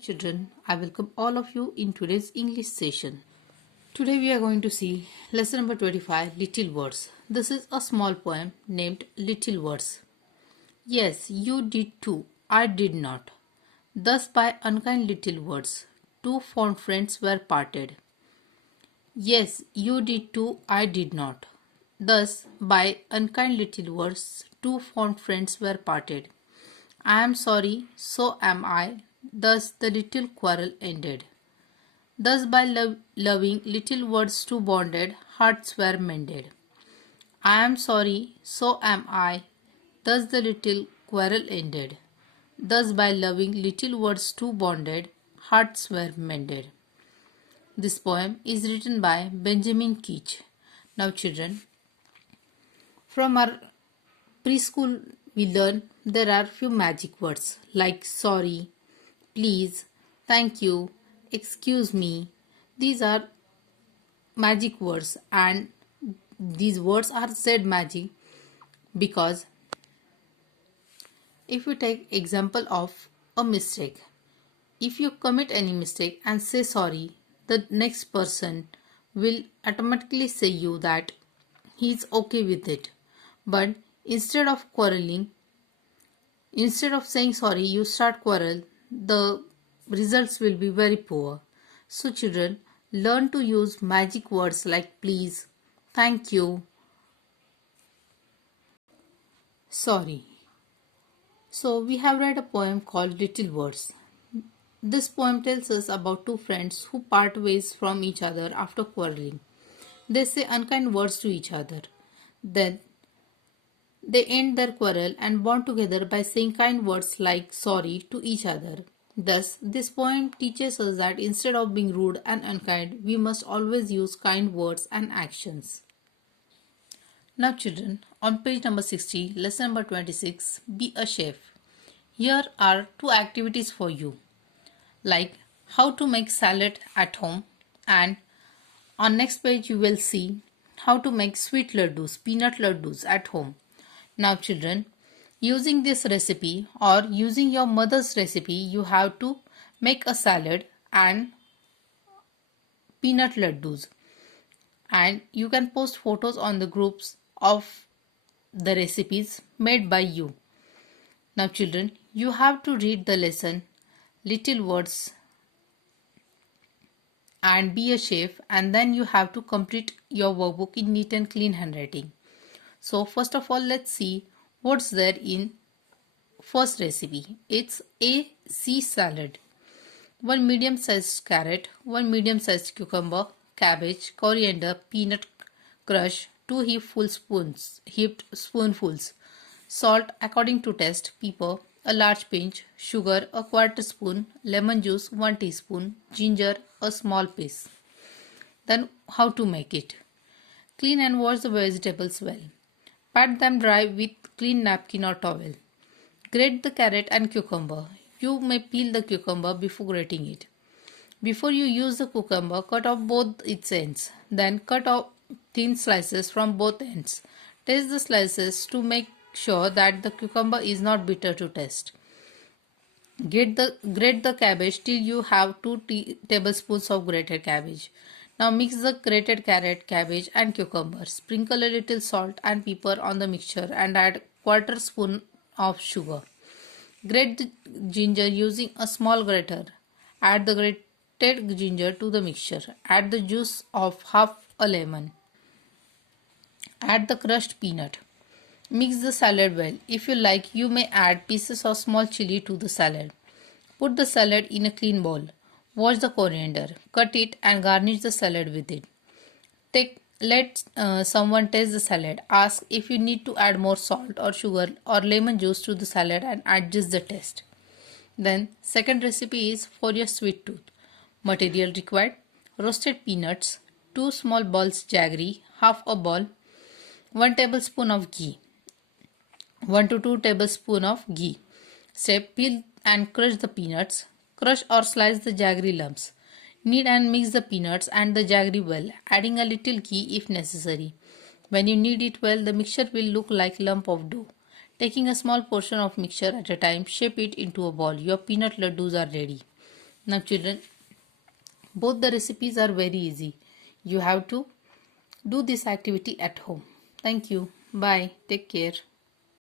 Children, I welcome all of you in today's English session. Today we are going to see lesson number 25, Little Words. This is a small poem named Little Words. Yes, you did too, I did not. Thus by unkind little words, two fond friends were parted. Yes, you did too, I did not. Thus by unkind little words, two fond friends were parted. I am sorry, so am I. Thus the little quarrel ended. Thus by loving little words two bonded hearts were mended. I am sorry, so am I. Thus the little quarrel ended. Thus by loving little words two bonded hearts were mended. This poem is written by Benjamin Keach. Now children, from our preschool we learn there are few magic words like sorry, please, thank you, excuse me. These are magic words, and these words are said magic because if you take example of a mistake, if you commit any mistake and say sorry, the next person will automatically say you that he is okay with it. But instead of quarreling, instead of saying sorry, you start quarrel, the results will be very poor. So children, learn to use magic words like please, thank you, sorry. So we have read a poem called Little Words. This poem tells us about two friends who part ways from each other after quarreling. They say unkind words to each other. Then they end their quarrel and bond together by saying kind words like sorry to each other. Thus, this poem teaches us that instead of being rude and unkind, we must always use kind words and actions. Now children, on page number 60, lesson number 26, be a chef. Here are two activities for you, like how to make salad at home, and on next page you will see how to make sweet laddus, peanut laddus at home. Now children, using this recipe or using your mother's recipe, you have to make a salad and peanut laddus, and you can post photos on the groups of the recipes made by you. Now children, you have to read the lesson Little Words and be a chef, and then you have to complete your workbook in neat and clean handwriting. So first of all, let's see what's there in first recipe. It's a sea salad. 1 medium sized carrot, 1 medium sized cucumber, cabbage, coriander, peanut crush, 2 heaped spoonfuls, salt according to taste, pepper, a large pinch, sugar, a quarter spoon, lemon juice, 1 teaspoon, ginger, a small piece. Then how to make it? Clean and wash the vegetables well. Pat them dry with clean napkin or towel. Grate the carrot and cucumber. You may peel the cucumber before grating it. Before you use the cucumber, cut off both its ends. Then cut off thin slices from both ends. Taste the slices to make sure that the cucumber is not bitter to taste. Grate the cabbage till you have 2 tablespoons of grated cabbage. Now mix the grated carrot, cabbage and cucumber. Sprinkle a little salt and pepper on the mixture and add quarter spoon of sugar. Grate the ginger using a small grater. Add the grated ginger to the mixture. Add the juice of half a lemon. Add the crushed peanut. Mix the salad well. If you like, you may add pieces of small chili to the salad. Put the salad in a clean bowl. Wash the coriander. Cut it and garnish the salad with it. Let someone taste the salad. Ask if you need to add more salt or sugar or lemon juice to the salad and adjust the taste. Then second recipe is for your sweet tooth. Material required: roasted peanuts, 2 small balls jaggery, half a ball, 1 tablespoon of ghee, 1 to 2 tablespoons of ghee. Step: peel and crush the peanuts. Crush or slice the jaggery lumps. Knead and mix the peanuts and the jaggery well, adding a little ghee if necessary. When you knead it well, the mixture will look like lump of dough. Taking a small portion of mixture at a time, shape it into a ball. Your peanut laddus are ready. Now children, both the recipes are very easy. You have to do this activity at home. Thank you. Bye. Take care.